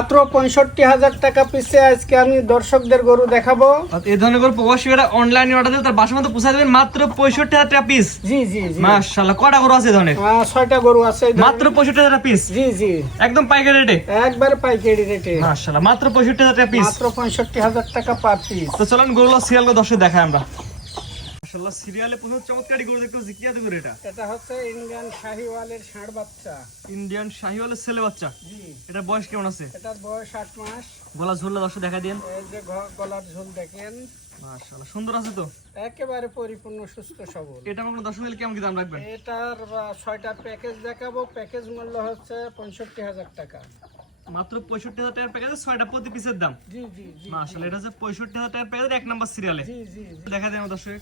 মাত্র ৬৫,০০০ টাকা পিসে আজকে আমি দর্শকদের গরু দেখাবো। এই ধরনের গরু প্রবাসীরা অনলাইনে অর্ডার দিলে তার বাসার মতো পৌঁছে দেবেন মাত্র ৬৫,০০০ টাকা পিস। জি জি জি মাশাআল্লাহ, কটা গরু আছে এই ধরনের? ৬টা গরু আছে মাত্র ৬৫,০০০ টাকা পিস। জি জি একদম পাইকারি রেটে, একবারে পাইকারি রেটে মাশাআল্লাহ, মাত্র ৬৫,০০০ টাকা পিস। মাত্র ৬৫,০০০ টাকা পার পিস। তো চলেন গরুগুলো সিরিয়াল করে দর্শক দেখাই আমরা। মাশাআল্লাহ, সিরিয়ালে প্রচুর চমৎকারী গরু দেখতে পাচ্ছি। কি আছে গরু এটা? এটা হচ্ছে ইন্ডিয়ান শাহিওয়ালের ষাঁড় বাচ্চা। ইন্ডিয়ান শাহিওয়ালের ছেলে বাচ্চা। জি এটা বয়স কেমন আছে? এটার বয়স ৮ মাস। গলা ঝুললে দর্শক দেখা দেন। এই যে গলার ঝোল দেখেন, মাশাআল্লাহ, সুন্দর আছে তো। একেবারে পরিপূর্ণ সুস্থ সবল। এটা আমার দর্শক নিলে কেমন কি দাম রাখবেন? এটার ৬টা প্যাকেজ দেখাবো। প্যাকেজ মূল্য হচ্ছে ৬৫,০০০ টাকা। মাত্র ৬৫,০০০ টাকার প্যাকেজে ৬টা প্রতি পিসের দাম। জি জি জি মাশাআল্লাহ, এটা হচ্ছে ৬৫,০০০ টাকার প্যাকেজের ১ নাম্বার সিরিয়ালে। জি জি জি। দেখা দেন দর্শক।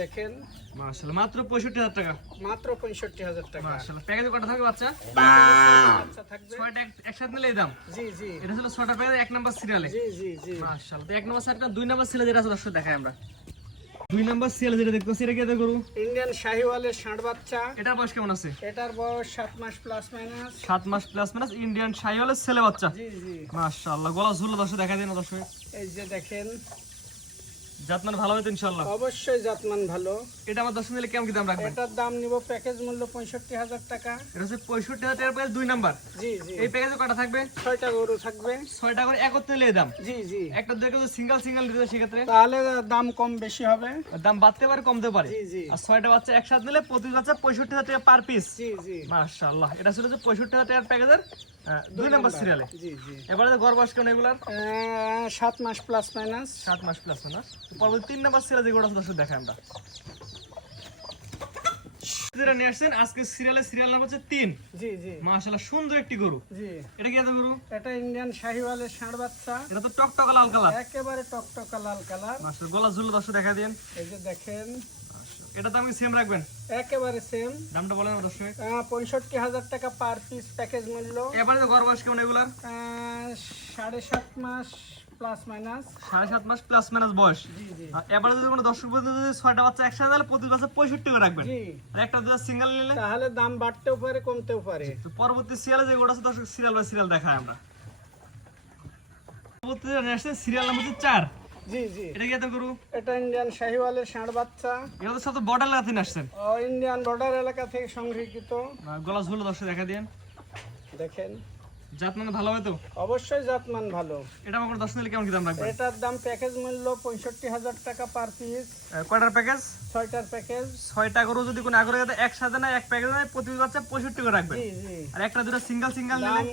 দেখেন মাশাআল্লাহ, মাত্র ৬৫,০০০ টাকা। মাত্র ৬৫,০০০ টাকা। মাশাআল্লাহ, প্যাকেজে কটা থাকবে বাচ্চা? বাচ্চা থাকবে। ৬টা একসাথে নিলে এই দাম। জি জি এটা হলো ৬টা প্যাকেজ ১ নাম্বার সিরিয়ালে। জি জি জি মাশাআল্লাহ, তো ১ নাম্বার সাইডটা ২ নাম্বার সিরিয়ালে যেটা আছে দর্শক দেখাই আমরা। ২ নাম্বার সিরিয়ালে যেটা দেখতেছি এটা কি এত গরু? ইন্ডিয়ান শাহিওয়ালের ষাঁড় বাচ্চা। এটার বয়স কেমন আছে? এটার বয়স ৭ মাস প্লাস মাইনাস। ৭ মাস প্লাস মাইনাস ইন্ডিয়ান শাহিওয়ালের ছেলে বাচ্চা। জি জি মাশাআল্লাহ, গলা ঝুললে দর্শক দেখা দেন দর্শক। এই যে দেখেন, জাত মানে ভালো হবে তো ইনশাআল্লাহ। অবশ্যই জাতমান ভালো। এটা আমার দর্শক নিলে কেমন কি দাম রাখবেন? এটার দাম নিব প্যাকেজ মূল্য ৬৫,০০০ টাকা। এটা হচ্ছে ৬৫,০০০ টাকার প্যাকেজ ২ নাম্বার। জি জি এই প্যাকেজে কটা থাকবে? ৬টা গরু থাকবে। ৬টা করে একত্রে নিলে এই দাম। জি জি একটা দুটো সিঙ্গেল সিঙ্গেল দিতে সেক্ষেত্রে তাহলে দাম কম বেশি হবে। দাম বাড়তে পারে কমতে পারে। জি জি আর ৬টা বাচ্চা একসাথে নিলে প্রতি বাচ্চা ৬৫,০০০ টাকা পার পিস। জি জি মাশাআল্লাহ, এটা ছিল যে ৬৫,০০০ টাকার প্যাকেজের ২ নাম্বার সিরিয়ালে। জি জি এবারে তো গড় বয়স কেমন এগুলার? ৭ মাস প্লাস মাইনাস। ৭ মাস প্লাস না। পরবর্তী ৩ নাম্বার সিরিয়ালে যেগুলো আছে দর্শক দেখাই আমরা। যেটা নিয়ে আসছেন আজকে সিরিয়াল নাম্বার হচ্ছে ৩। জি জি মাশাআল্লাহ, সুন্দর একটি গরু। জি এটা কি এত গরু? এটা ইন্ডিয়ান শাহিওয়ালের ষাঁড় বাচ্চা। এটা তো টকটকা লাল কালার। একেবারে টকটকা লাল কালার। মাশাআল্লাহ, গলা ঝুল দর্শক দেখা দেন। এই যে দেখেন, এটা তো আমি সেম রাখবেন। একেবারে সেম। দামটা বলেন দর্শক। ৬৫,০০০ টাকা পার পিস প্যাকেজ মূল্য। এবারে তো গড় বয়স কেমন এগুলার? ৭.৫ মাস প্লাস মাইনাস। ৭.৫ মাস প্লাস মাইনাস বয়স। জি জি আর এবারে যদি কোনো দর্শক বন্ধু যদি ৬টা বাচ্চা একসাথে নিলে প্রতি বাচ্চা ৬৫ করে রাখবেন। জি আর একটা দুটো সিঙ্গেল নিলে তাহলে দাম বাড়তেও পারে কমতেও পারে। তো পরবর্তী সিরিয়ালে যে গোটা আছে দর্শক সিরিয়াল বাই সিরিয়াল দেখায় আমরা। পরবর্তী ন্যাশনাল সিরিয়াল নাম্বার হচ্ছে ৪। জি জি এটা কি এত গরু? এটা ইন্ডিয়ান শাহিওয়ালের ষাঁড় বাচ্চা। এটা তো সব বর্ডার এলাকা থেকে আসছেন। ইন্ডিয়ান বর্ডার এলাকা থেকে সংরক্ষিত। গলা ঝুল দর্শক দেখা দিন। দেখেন, জাত মানে ভালো হবে তো? অবশ্যই জাতমান ভালো। এটা আমার দর্শক নিলে কেমন কি দাম রাখবেন? এটার দাম প্যাকেজ মূল্য ৬৫,০০০ টাকা পার পিস। কয়টার প্যাকেজ? ৬টার প্যাকেজ। ৬টা গরু যদি কোনো আগ্রহ থাকে একসাথে না এক প্যাকেজ নেয় প্রতি বাচ্চা ৬৫ করে রাখবেন। জি জি আর একটা দুটো সিঙ্গেল সিঙ্গেল নিলে দাম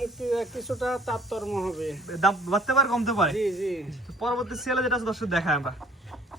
কিছুটা তারতম্য হবে। দাম বাড়তে পারে কমতে পারে। জি জি তো পরবর্তী সিরিয়ালে যেটা আছে দর্শক দেখায় আমরা।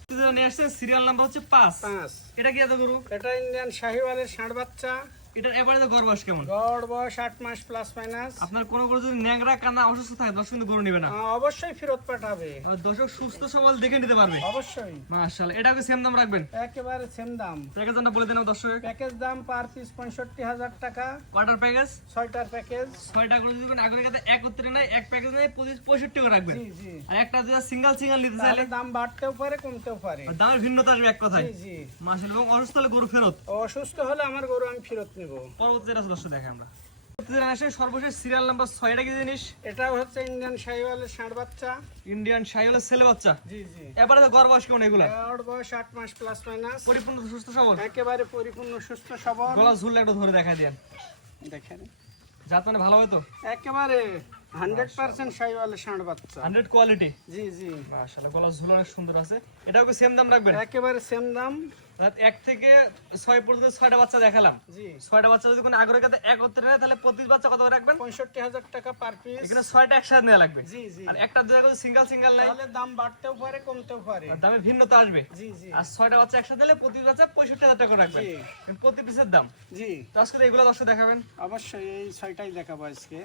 যেটা নিয়ে আসছে সিরিয়াল নাম্বার হচ্ছে ৫। ৫ এটা কি এত গরু? এটা ইন্ডিয়ান শাহিওয়ালের ষাঁড় বাচ্চা। এটার এবারে তো গড় বয়স কেমন? গড় বয়স ৮ মাস প্লাস মাইনাস। আপনার কোনো গরু যদি ন্যাংরা কানা অসুস্থ থাকে দর্শক কিন্তু গরু নেবে না। অবশ্যই ফেরত পাঠাবে। আর দর্শক সুস্থ সবল দেখে নিতে পারবে। অবশ্যই মাশাআল্লাহ, এটাকে সেম দাম রাখবেন। একেবারে সেম দাম। প্যাকেজ দামটা বলে দেন দর্শক। প্যাকেজ দাম পার পিস ৬৫,০০০ টাকা। ওয়াটার প্যাকেজ ৬টার প্যাকেজ। ৬টা গরু যদি কোনো আগ্রহ থাকে একত্রে নেয় এক প্যাকেজ নেয় ৬৫ করে রাখবেন। জি জি আর একটা যদি সিঙ্গেল সিঙ্গেল নিতে চাইলে তাহলে দাম বাড়তেও পারে কমতেও পারে। দামের ভিন্নতা আসবে এক কথায়। জি জি মাশাআল্লাহ, এবং অসুস্থ হলে গরু ফেরত। অসুস্থ হলে আমার গরু আমি ফেরত নিব। পরবর্তী যেটা আছে দর্শক দেখে আমরা। পরবর্তী আসে সর্বশেষ সিরিয়াল নাম্বার ৬। এটা কি জিনিস? এটাও হচ্ছে ইন্ডিয়ান শাহিওয়ালের ষাঁড় বাচ্চা। ইন্ডিয়ান শাহিওয়ালের ছেলে বাচ্চা। জি জি এবারে তো গড় বয়স কেমন এগুলা? গড় বয়স ৮ মাস প্লাস মাইনাস। পরিপূর্ণ সুস্থ সবল। একেবারে পরিপূর্ণ সুস্থ সবল। গলা ঝুললে একটু ধরে দেখাই দেন। দেখেন, জাত মানে ভালো হবে তো? একেবারে 100% শাহিওয়ালের ষাঁড় বাচ্চা। 100 কোয়ালিটি। জি জি মাশাআল্লাহ, গলা ঝুল অনেক সুন্দর আছে। এটাও কি সেম দাম রাখবেন? একেবারে সেম দাম। অর্থাৎ ১ থেকে ৬ পর্যন্ত ৬টা বাচ্চা দেখালাম। জি ৬টা বাচ্চা যদি কোনো আগ্রহ থাকে একত্রে নেয় তাহলে প্রতি বাচ্চা কত করে রাখবেন? ৬৫,০০০ টাকা পার পিস। এখানে 6টা একসাথে নেওয়া লাগবে। জি জি আর একটা দুটো যদি সিঙ্গেল সিঙ্গেল নেয় তাহলে দাম বাড়তেও পারে কমতেও পারে। আর দামে ভিন্নতা আসবে। জি জি আর 6টা বাচ্চা একসাথে নিলে প্রতি বাচ্চা ৬৫,০০০ টাকা রাখবেন। জি প্রতি পিসের দাম। জি তো আজকে তো এগুলো দর্শক দেখাবেন। অবশ্যই এই ৬টাই দেখাবো আজকে।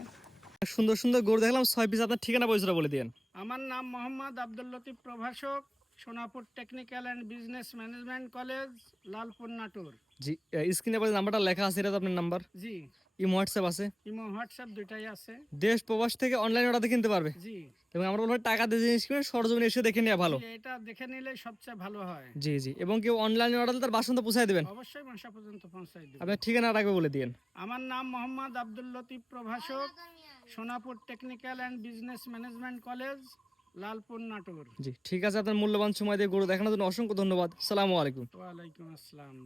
সুন্দর সুন্দর গরু দেখলাম, ৬ পিস। আপনার ঠিকানা পরিচয়টা বলে দিন। আমার নাম মোহাম্মদ আব্দুল লতিফ প্রভাষক, Sonapur technical and business management college, Lalpur, Natore. জি, স্ক্রিনে পরে নাম্বারটা লেখা আছে, এটা তো আপনার নাম্বার। জি ইমো হোয়াটসঅ্যাপ আছে। ইমো হোয়াটসঅ্যাপ দুইটাই আছে। দেশ প্রবাস থেকে অনলাইন অর্ডার কিনতে পারবে। জি এবং আমরা বলবো টাকা দিয়ে জিনিস কিনে সরজমিনে এসে দেখে নেওয়া ভালো। জি, এটা দেখে নিলে সবচেয়ে ভালো হয়। জি জি, এবং কেউ অনলাইনে অর্ডার দিলে তার বাসন্ত পৌঁছায় দেবেন। অবশ্যই বাসা পর্যন্ত পৌঁছাই দেব। আপনার ঠিকানা রাখবে বলে দিন। আমার নাম মোহাম্মদ আব্দুল লতিফ প্রভাষক, Sonapur technical and business management college, Lalpur, Natore. জি ঠিক আছে, আপনার মূল্যবান সময় দিয়ে গরু দেখানোর জন্য অসংখ্য ধন্যবাদ। সালামু আলাইকুম। ওয়ালাইকুম আসসালাম।